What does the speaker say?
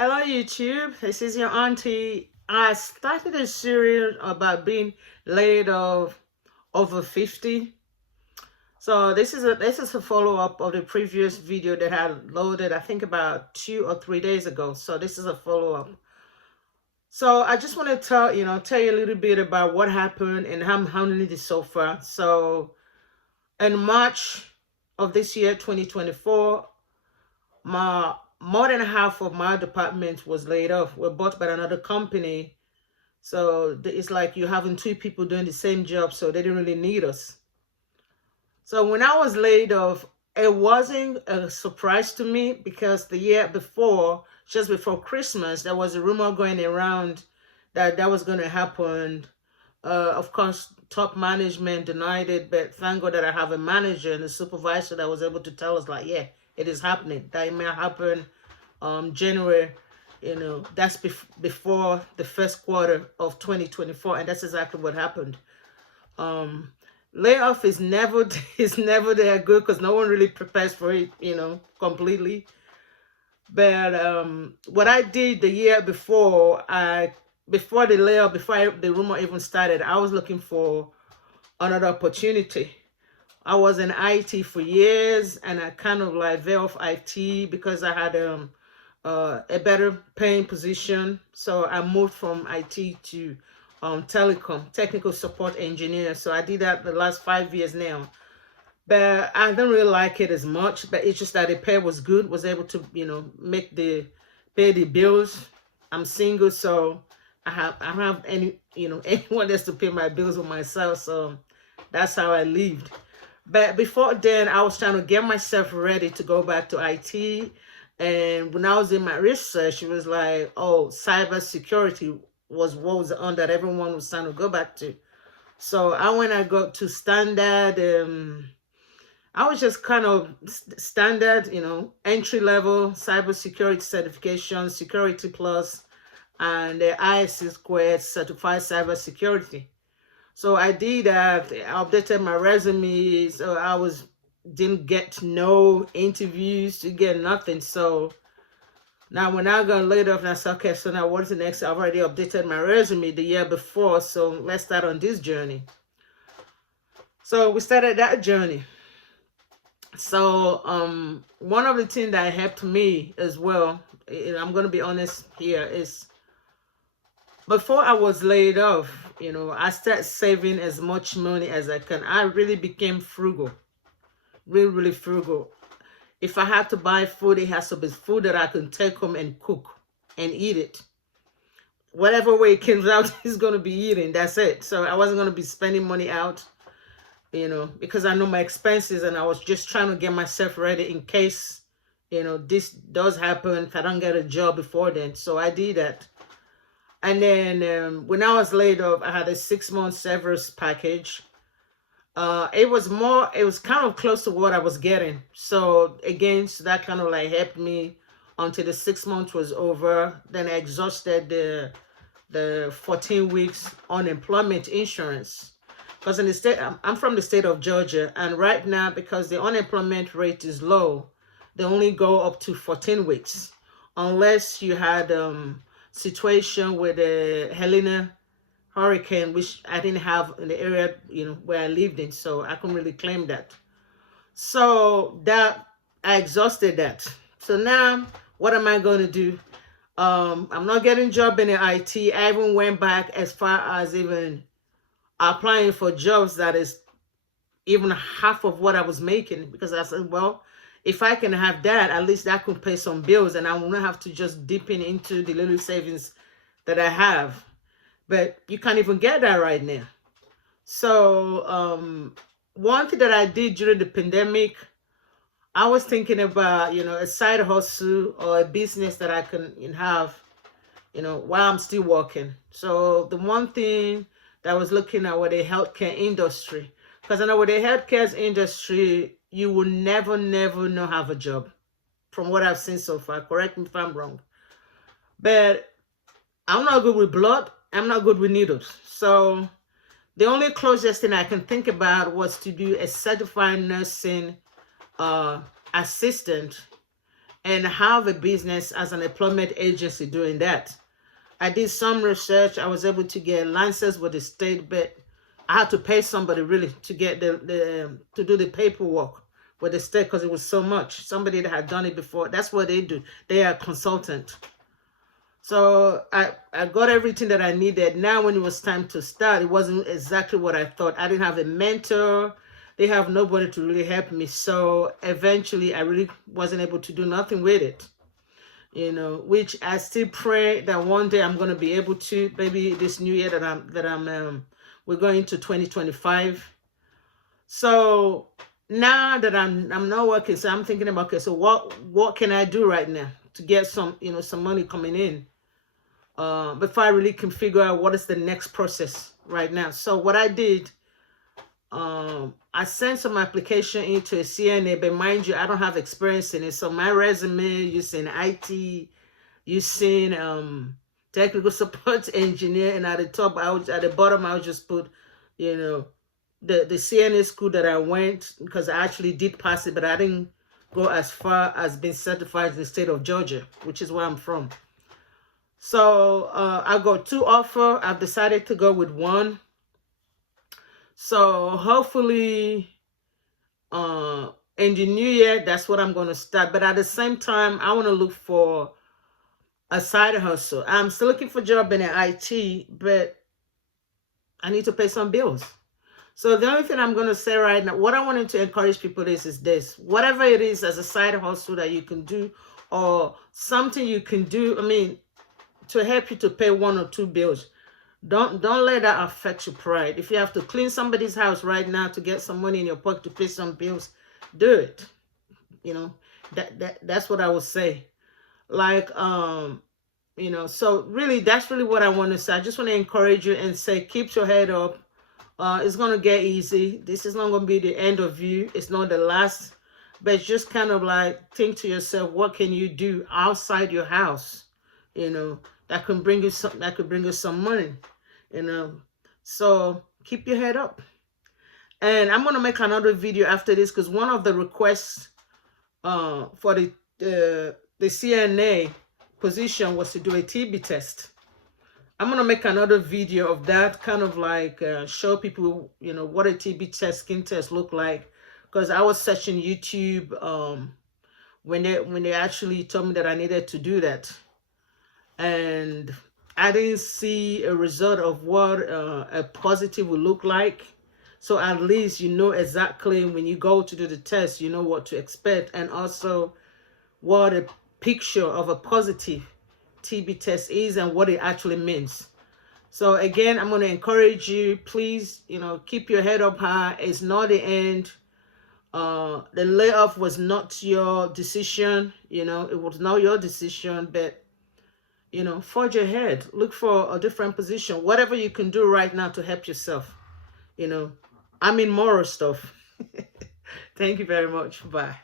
Hello, YouTube. This is your auntie. I started a series about being laid off over 50. So this is a follow-up of the previous video that I loaded, I think about 2 or 3 days ago. So this is a follow-up. So I just want to tell you a little bit about what happened and how I'm handling it so far. So in March of this year, 2024, my more than half of my department was laid off. We're bought by another company. So it's like you're having two people doing the same job, so they didn't really need us. So when I was laid off, it wasn't a surprise to me because the year before, just before Christmas, there was a rumor going around that that was going to happen. Of course, top management denied it, but thank God that I have a manager and a supervisor that was able to tell us, like, yeah, it is happening. That it may happen January, that's before the first quarter of 2024, and that's exactly what happened. Um, Layoff is never is never that good because no one really prepares for it, completely. But what I did the year before, before the layoff, the rumor even started, I was looking for another opportunity. I was in IT for years, and I kind of like veer off IT because I had a better paying position. So I moved from IT to telecom, technical support engineer. So I did that the last 5 years now. But I don't really like it as much. But it's just that the pay was good, was able to, pay the bills. I'm single, so I don't have any, anyone else to pay my bills with myself. So that's how I lived. But before then, I was trying to get myself ready to go back to IT. And when I was in my research, it was like, oh, cybersecurity was what was on that everyone was trying to go back to. So I got to standard. I was just kind of standard, entry level cybersecurity certification, Security Plus, and the ISC squared certified cybersecurity. So I did that. I updated my resume. So didn't get no interviews, to get nothing. So now when I got laid off, I said, okay, so now what's the next? I've already updated my resume the year before. So let's start on this journey. So we started that journey. So one of the things that helped me as well, I'm gonna be honest here, is before I was laid off, I started saving as much money as I can. I really became frugal, really, really frugal. If I had to buy food, it has to be food that I can take home and cook and eat it. Whatever way it comes out is going to be eating. That's it. So I wasn't going to be spending money out, because I know my expenses, and I was just trying to get myself ready in case, this does happen if I don't get a job before then. So I did that. And then when I was laid off, I had a 6-month severance package. It was kind of close to what I was getting. So again, so that kind of like helped me until the 6 months was over. Then I exhausted the 14 weeks unemployment insurance. Because in the state, I'm from the state of Georgia, and right now, because the unemployment rate is low, they only go up to 14 weeks, unless you had situation with the Helena hurricane, which I didn't have in the area, where I lived in, so I couldn't really claim that. So that I exhausted that. So now, what am I going to do? I'm not getting job in the IT. I even went back as far as even applying for jobs that is even half of what I was making, because I said, well, if I can have that, at least that could pay some bills, and I won't have to just dip into the little savings that I have. But you can't even get that right now. So one thing that I did during the pandemic, I was thinking about, a side hustle or a business that I can have, while I'm still working. So the one thing that I was looking at was the healthcare industry. Because I know with the healthcare industry, you will never, never not have a job. From what I've seen so far. Correct me if I'm wrong. But I'm not good with blood. I'm not good with needles. So the only closest thing I can think about was to do a certified nursing assistant and have a business as an employment agency doing that. I did some research. I was able to get a license with the state, but I had to pay somebody really to get the to do the paperwork with the state because it was so much. Somebody that had done it before. That's what they do. They are a consultant. So I got everything that I needed. Now when it was time to start, it wasn't exactly what I thought. I didn't have a mentor. They have nobody to really help me. So eventually I really wasn't able to do nothing with it. You know, which I still pray that one day I'm going to be able to, maybe this new year we're going to 2025. So now that I'm not working, so I'm thinking about, okay, so what can I do right now to get some, you know, some money coming in before I really can figure out what is the next process right now. So what I did, I sent some application into a CNA, but mind you, I don't have experience in it. So my resume using IT, using technical support engineer, and at the top, at the bottom, I would just put, you know, the CNA school that I went, because I actually did pass it, but I didn't go as far as being certified in the state of Georgia, which is where I'm from. So I got 2 offers. I've decided to go with one. So hopefully in the new year, that's what I'm going to start. But at the same time, I want to look for a side hustle. I'm still looking for a job in IT, but I need to pay some bills. So the only thing I'm going to say right now, what I wanted to encourage people is this. Whatever it is as a side hustle that you can do, or something you can do, I mean, to help you to pay 1 or 2 bills, don't let that affect your pride. If you have to clean somebody's house right now to get some money in your pocket to pay some bills, do it. You know, that's what I would say. Like, you know, so really, that's really what I want to say. I just want to encourage you and say, keep your head up. It's going to get easy. This is not going to be the end of you. It's not the last. But just kind of like think to yourself, what can you do outside your house? You know, that can bring you some, that could bring you some money. You know, so keep your head up. And I'm going to make another video after this, because one of the requests for the CNA position was to do a TB test. I'm going to make another video of that, kind of like show people, you know, what a TB test, skin test look like. Because I was searching YouTube when they actually told me that I needed to do that. And I didn't see a result of what a positive would look like. So at least you know exactly when you go to do the test, you know what to expect. And also what a picture of a positive TB test is and what it actually means. So again, I'm going to encourage you, please, you know, keep your head up high. It's not the end. The layoff was not your decision. You know, it was not your decision, but you know, forge ahead, look for a different position, whatever you can do right now to help yourself. You know, I mean, moral stuff. Thank you very much. Bye.